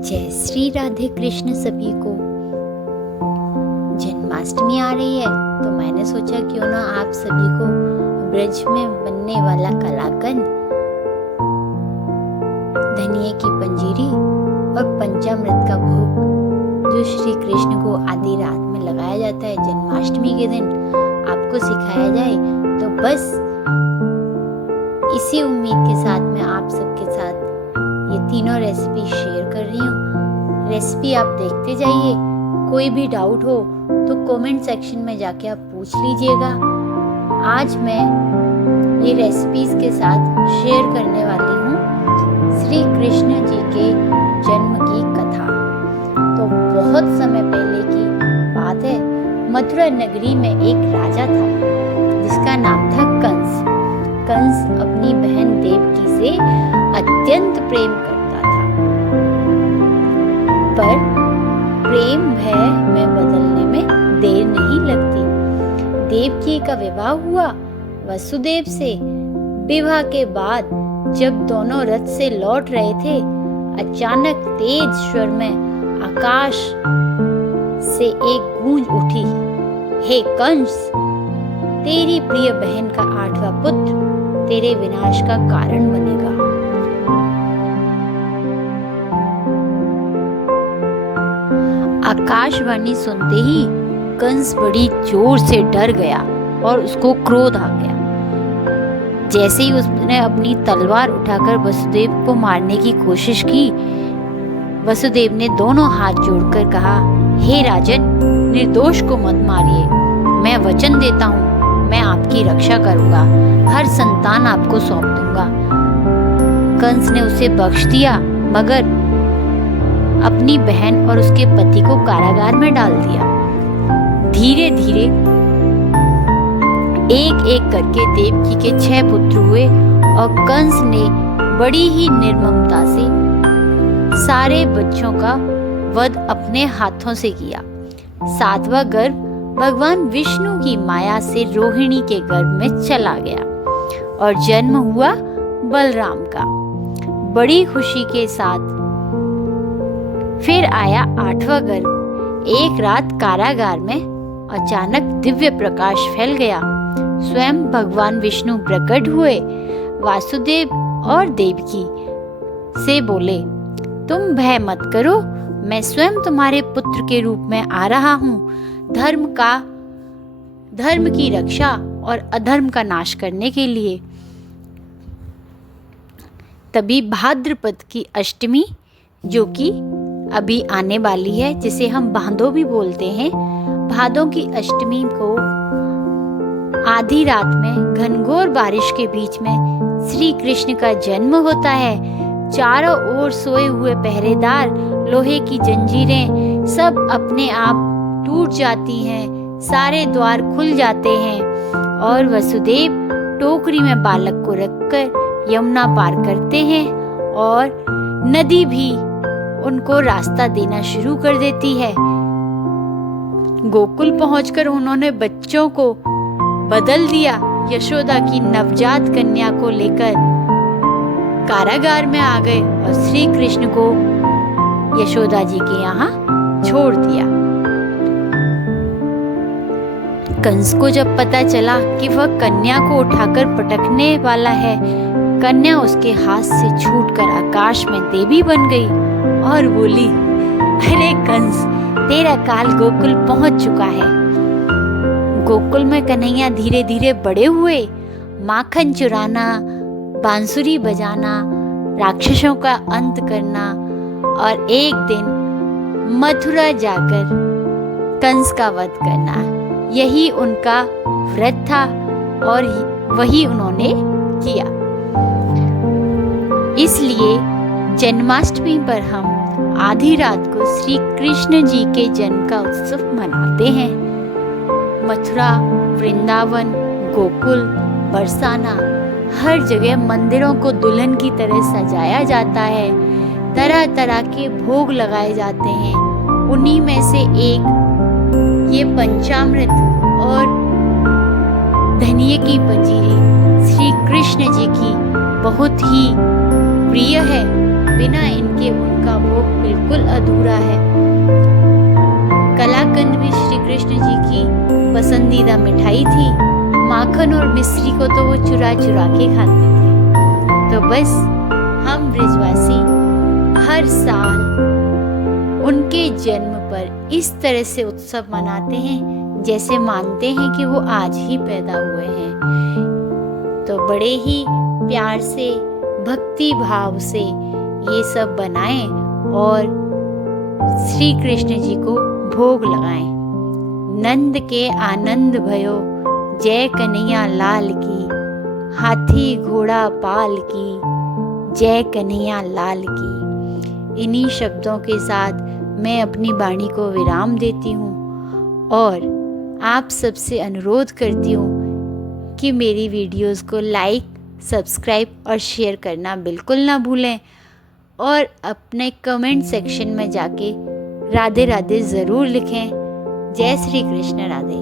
जय श्री राधे कृष्ण सभी को। जन्माष्टमी आ रही है तो मैंने सोचा क्यों ना आप सभी को ब्रज में बनने वाला कलाकंद, धनिये की पंजीरी और पंचामृत का भोग जो श्री कृष्ण को आधी रात में लगाया जाता है जन्माष्टमी के दिन, आपको सिखाया जाए। तो बस इसी उम्मीद के साथ मैं आप सबके साथ ये तीनों रेसिपी शेयर कर रही हूँ। रेसिपी आप देखते जाइए, कोई भी डाउट हो तो कमेंट सेक्शन में जाके आप पूछ लीजिएगा। आज मैं ये रेसिपीज के साथ शेयर करने वाली हूँ श्री कृष्ण जी के जन्म की कथा। तो बहुत समय पहले की बात है, मथुरा नगरी में एक राजा था जिसका नाम था कंस। कंस अपनी बहन देवकी से अत्यंत प्रेम करता था, पर प्रेम भय में बदलने में देर नहीं लगती। देवकी का विवाह हुआ वसुदेव से। विवाह के बाद जब दोनों रथ से लौट रहे थे, अचानक तेज स्वर में आकाश से एक गूंज उठी, हे कंस, तेरी प्रिय बहन का 8वां पुत्र तेरे विनाश का कारण बनेगा। आकाशवाणी सुनते ही कंस बड़ी जोर से डर गया और उसको क्रोध आ गया। जैसे ही उसने अपनी तलवार उठाकर वसुदेव को मारने की कोशिश की, वसुदेव ने दोनों हाथ जोड़कर कहा, हे राजन, निर्दोष को मत मारिए। मैं वचन देता हूँ, मैं आपकी रक्षा करूंगा, हर संतान आपको सौंप दूंगा। कंस ने उसे बख्श दिया, मगर अपनी बहन और उसके पति को कारागार में डाल दिया। धीरे धीरे एक एक करके देवकी के 6 पुत्र हुए और कंस ने बड़ी ही निर्ममता से सारे बच्चों का वध अपने हाथों से किया। 7वां गर्भ भगवान विष्णु की माया से रोहिणी के गर्भ में चला गया और जन्म हुआ बलराम का। बड़ी खुशी के साथ फिर आया 8वां गर्भ। एक रात कारागार में अचानक दिव्य प्रकाश फैल गया। स्वयं भगवान विष्णु प्रकट हुए, वासुदेव और देवकी से बोले, तुम भय मत करो, मैं स्वयं तुम्हारे पुत्र के रूप में आ रहा हूँ, धर्म की रक्षा और अधर्म का नाश करने के लिए। तभी भाद्रपद की अष्टमी, जो कि अभी आने वाली है, जिसे हम भादो भी बोलते हैं, भादों की अष्टमी को आधी रात में घनघोर बारिश के बीच में श्री कृष्ण का जन्म होता है। चारों ओर सोए हुए पहरेदार, लोहे की जंजीरें सब अपने आप टूट जाती हैं, सारे द्वार खुल जाते हैं और वसुदेव टोकरी में बालक को रखकर यमुना पार करते हैं और नदी भी उनको रास्ता देना शुरू कर देती है। गोकुल पहुंचकर उन्होंने बच्चों को बदल दिया। यशोदा की नवजात कन्या को लेकर कारागार में आ गए और श्री कृष्ण को यशोदा जी के यहाँ छोड़ दिया। कंस को जब पता चला कि वह कन्या को उठाकर पटकने वाला है, कन्या उसके हाथ से छूटकर आकाश में देवी बन गई और बोली, अरे कंस, तेरा काल गोकुल पहुंच चुका है। गोकुल में कन्हैया धीरे धीरे बड़े हुए। माखन चुराना, बांसुरी बजाना, राक्षसों का अंत करना और एक दिन मथुरा जाकर कंस का वध करना, यही उनका व्रत था और वही उन्होंने किया। इसलिए जन्माष्टमी पर हम आधी रात को श्री कृष्ण जी के जन्म का उत्सव मनाते हैं। मथुरा, वृंदावन, गोकुल, बरसाना, हर जगह मंदिरों को दुल्हन की तरह सजाया जाता है। तरह तरह के भोग लगाए जाते हैं। उन्हीं में से एक ये पंचामृत और धनिये की पंजीरी श्री कृष्ण जी की बहुत ही प्रिय है। बिना इनके उनका भोग बिल्कुल अधूरा है। कलाकंद भी श्री कृष्ण जी की पसंदीदा मिठाई थी। माखन और मिश्री को तो वो चुरा चुरा के खाते थे। तो बस हम ब्रजवासी हर साल उनके जन्म पर इस तरह से उत्सव मनाते हैं जैसे मानते हैं कि वो आज ही पैदा हुए हैं। तो बड़े ही प्यार से, भक्ति भाव से ये सब बनाएं और श्री कृष्ण जी को भोग लगाएं। नंद के आनंद भयो, जय कन्हैया लाल की, हाथी घोड़ा पाल की, जय कन्हैया लाल की। इन्हीं शब्दों के साथ मैं अपनी वाणी को विराम देती हूँ और आप सबसे अनुरोध करती हूँ कि मेरी वीडियोस को लाइक, सब्सक्राइब और शेयर करना बिल्कुल ना भूलें और अपने कमेंट सेक्शन में जाके राधे राधे ज़रूर लिखें। जय श्री कृष्ण। राधे।